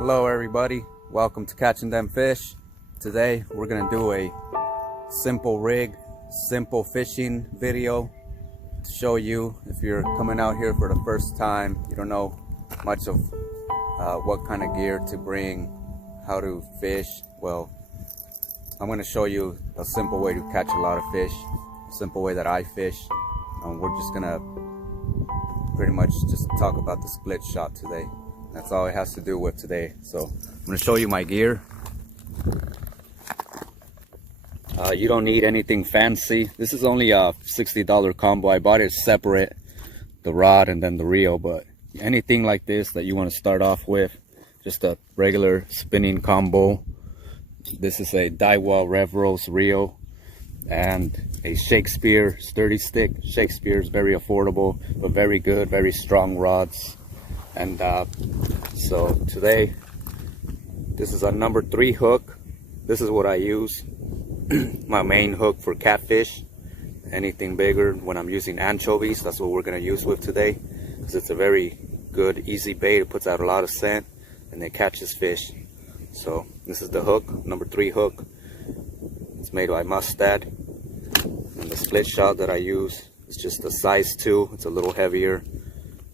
Hello everybody, welcome to Catching Them Fish. Today we're gonna do a simple rig, simple fishing video to show you if you're coming out here for the first time, you don't know much of what kind of gear to bring, how to fish. Well, I'm gonna show you a simple way to catch a lot of fish, a simple way that I fish. We're just gonna pretty much just talk about the split shot today. That's all it has to do with today. So I'm going to show you my gear. You don't need anything fancy. This is only a $60 combo. I bought it separate, the rod and then the reel. But anything like this that you want to start off with, just a regular spinning combo. This is a Daiwa Revros reel and a Shakespeare sturdy stick. Shakespeare is very affordable but very good, very strong rods. And so today, this is a number 3 hook. This is what I use. My main hook for catfish. Anything bigger, when I'm using anchovies, that's what we're gonna use with today, because it's a very good, easy bait. It puts out a lot of scent and it catches fish. So this is the hook, number 3 hook. It's made by Mustad. And the split shot that I use is just a size 2. It's a little heavier.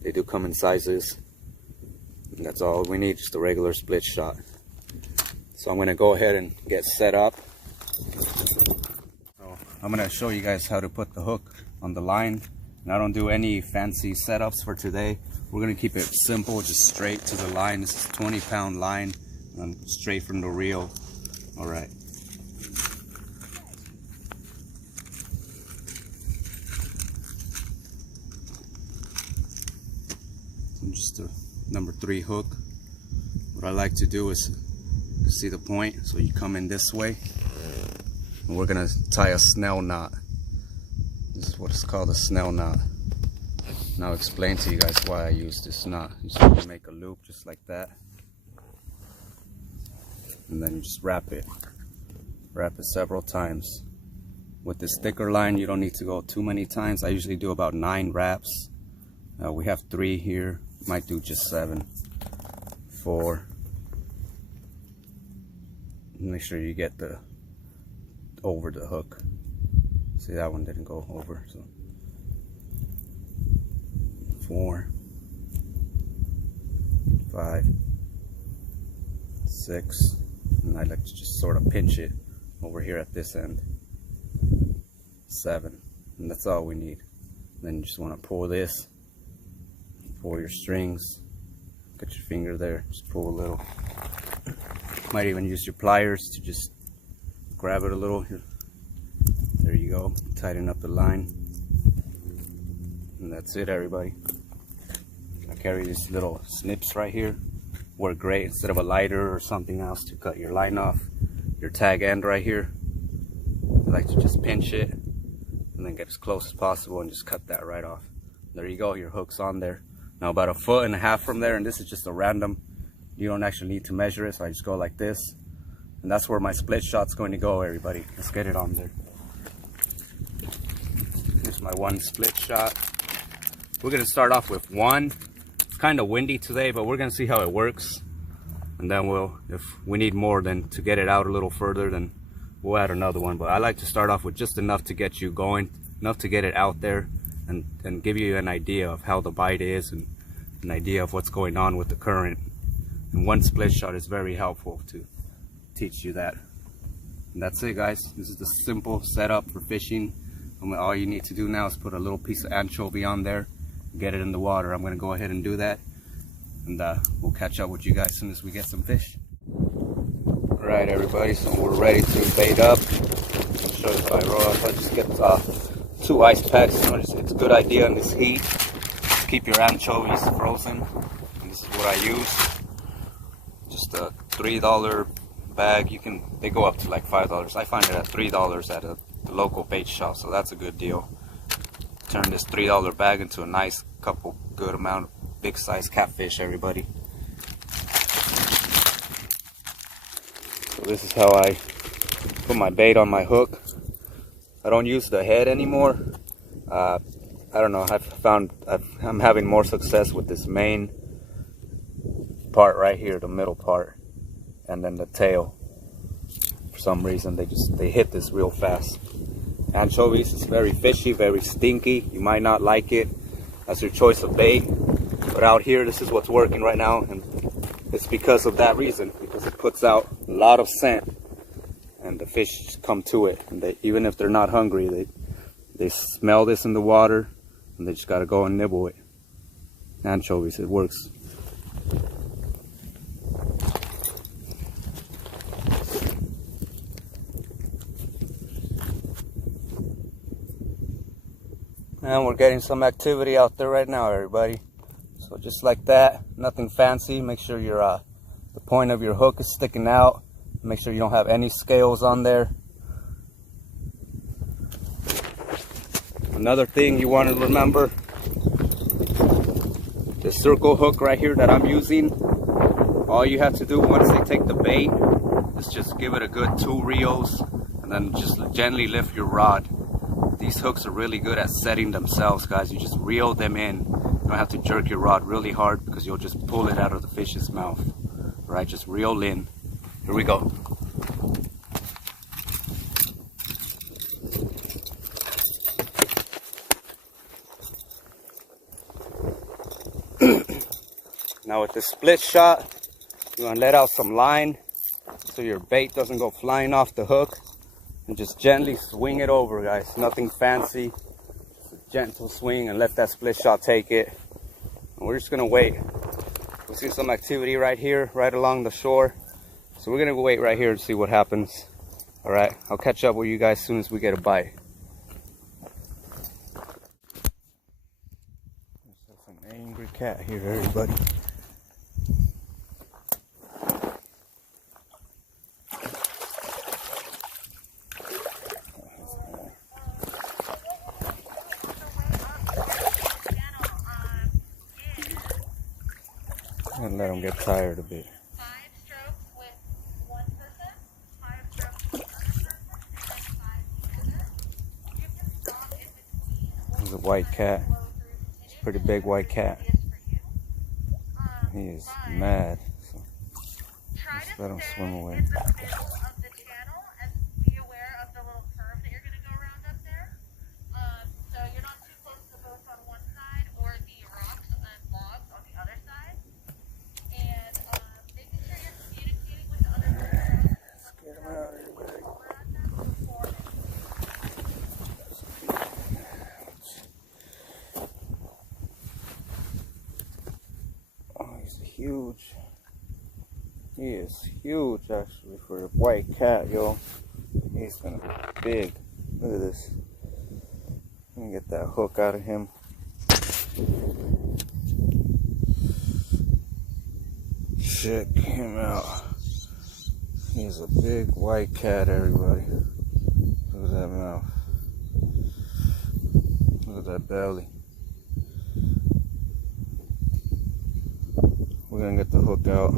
They do come in sizes. And that's all we need, just a regular split shot. So I'm going to go ahead and get set up. So I'm going to show you guys how to put the hook on the line. And I don't do any fancy setups for today. We're going to keep it simple, just straight to the line. This is a 20-pound line and straight from the reel. All right. Just a number 3 hook. What I like to do is, you see the point, so you come in this way and we're gonna tie a snell knot. This is what it's called, a snell knot. And I'll explain to you guys why I use this knot. You just make a loop just like that, and then you just wrap it several times. With this thicker line, you don't need to go too many times. I usually do about 9 wraps. We have 3 here. Might do just 7, 4. Make sure you get the over the hook. See, that one didn't go over. So 4, 5, 6, and I like to just sort of pinch it over here at this end. 7, and that's all we need. Then you just want to pull this. Pull your strings, get your finger there, just pull a little. Might even use your pliers to just grab it a little. There you go, tighten up the line. And that's it, everybody. I carry these little snips right here. Work great instead of a lighter or something else to cut your line off. Your tag end right here. I like to just pinch it and then get as close as possible and just cut that right off. There you go, your hook's on there. Now about 1.5 foot from there, and this is just a random, you don't actually need to measure it, so I just go like this, and that's where my split shot's going to go, everybody. Let's get it on there. Here's my 1 split shot. We're gonna start off with 1. It's kind of windy today, but we're gonna see how it works, and then if we need more then to get it out a little further, then we'll add another one. But I like to start off with just enough to get you going, enough to get it out there, and give you an idea of how the bite is and an idea of what's going on with the current. And 1 split shot is very helpful to teach you that. And that's it, guys. This is the simple setup for fishing. All you need to do now is put a little piece of anchovy on there, get it in the water. I'm gonna go ahead and do that, and we'll catch up with you guys as soon as we get some fish. All right, everybody, so we're ready to bait up. I'll show you how I roll up. I just get 2 ice packs. It's a good idea in this heat. Just keep your anchovies frozen. And this is what I use. Just a $3 bag. They go up to like $5. I find it at $3 at the local bait shop, so that's a good deal. Turn this $3 bag into a nice good amount of big size catfish, everybody. So this is how I put my bait on my hook. I don't use the head anymore. I don't know, I'm having more success with this main part right here, the middle part, and then the tail. For some reason, they hit this real fast. Anchovies is very fishy, very stinky. You might not like it. That's your choice of bait. But out here, this is what's working right now, and it's because of that reason, because it puts out a lot of scent, and the fish come to it. And they, even if they're not hungry, they smell this in the water, and they just gotta go and nibble it. Anchovies, it works. And we're getting some activity out there right now, everybody. So just like that, nothing fancy. Make sure your the point of your hook is sticking out. Make sure you don't have any scales on there. Another thing you want to remember, this circle hook right here that I'm using, all you have to do once they take the bait is just give it a good 2 reels and then just gently lift your rod. These hooks are really good at setting themselves, guys. You just reel them in. You don't have to jerk your rod really hard because you'll just pull it out of the fish's mouth. Right, just reel in. Here we go. Now with the split shot, you're gonna let out some line so your bait doesn't go flying off the hook. And just gently swing it over, guys. Nothing fancy. Just a gentle swing and let that split shot take it. And we're just gonna wait. We'll see some activity right here, right along the shore. So we're gonna wait right here and see what happens. All right, I'll catch up with you guys as soon as we get a bite. There's an angry cat here, everybody. And let them get tired a bit. 5 strokes with 1 person, 5 strokes with 1 person, and 5 together. You can stop in between. There's a white cat. It's a pretty big white cat. He is mad. So just let him swim away. In the middle of the channel and be aware of the little curve that you're going to go around up there. So you're not too close to the boats on one side or the rocks and logs on the other side. And making sure you're communicating with the other boats. Let's get him out of here, buddy. Oh, he's huge. He is huge, actually, for a white cat, yo. He's gonna be big. Look at this. Let me get that hook out of him. Check him out. He's a big white cat, everybody. Look at that mouth. Look at that belly. We're gonna get the hook out.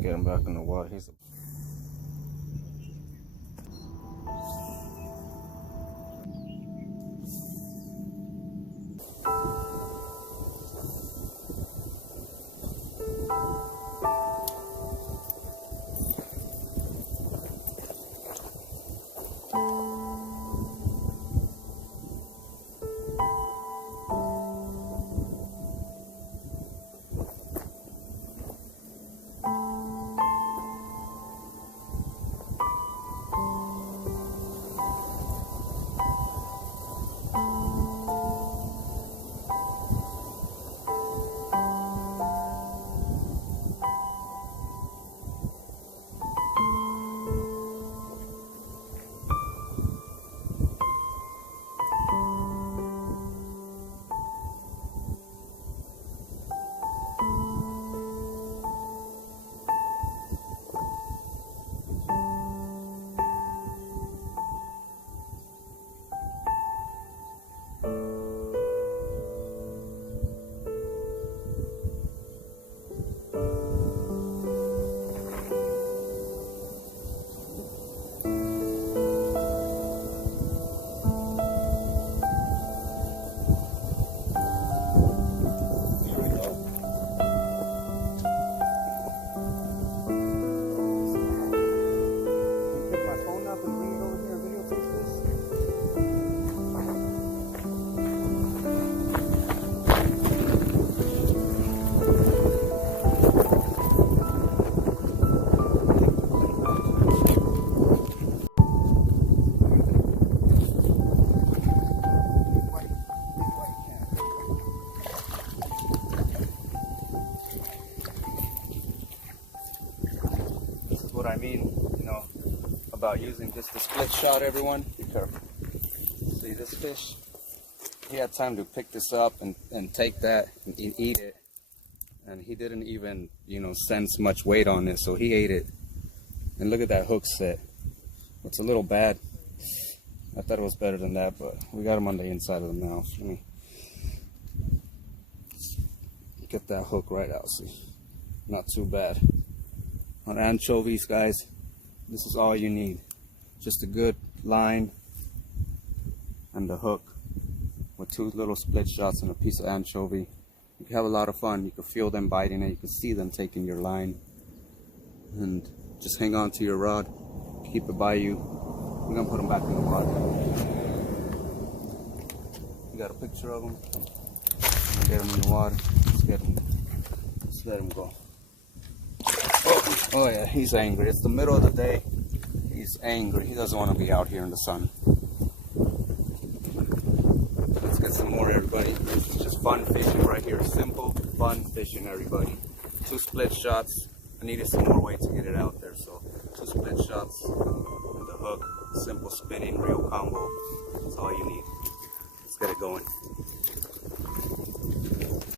Get him back in the water. He's a about using just a split shot, everyone. Be careful. See this fish? He had time to pick this up and take that and eat it. And he didn't even, you know, sense much weight on it, so he ate it. And look at that hook set. It's a little bad. I thought it was better than that, but we got him on the inside of the mouth. Let me get that hook right out. See, not too bad. On anchovies, guys, this is all you need. Just a good line and the hook with 2 little split shots and a piece of anchovy. You can have a lot of fun. You can feel them biting it. You can see them taking your line. And just hang on to your rod. Keep it by you. We're going to put them back in the water. You got a picture of them? Get them in the water. Let's get them. Let's let him go. Oh yeah, he's angry. It's the middle of the day. He's angry. He doesn't want to be out here in the sun. Let's get some more, everybody. It's just fun fishing right here. Simple, fun fishing, everybody. 2 split shots. I needed some more weight to get it out there, so 2 split shots with the hook. Simple spinning, real combo. That's all you need. Let's get it going.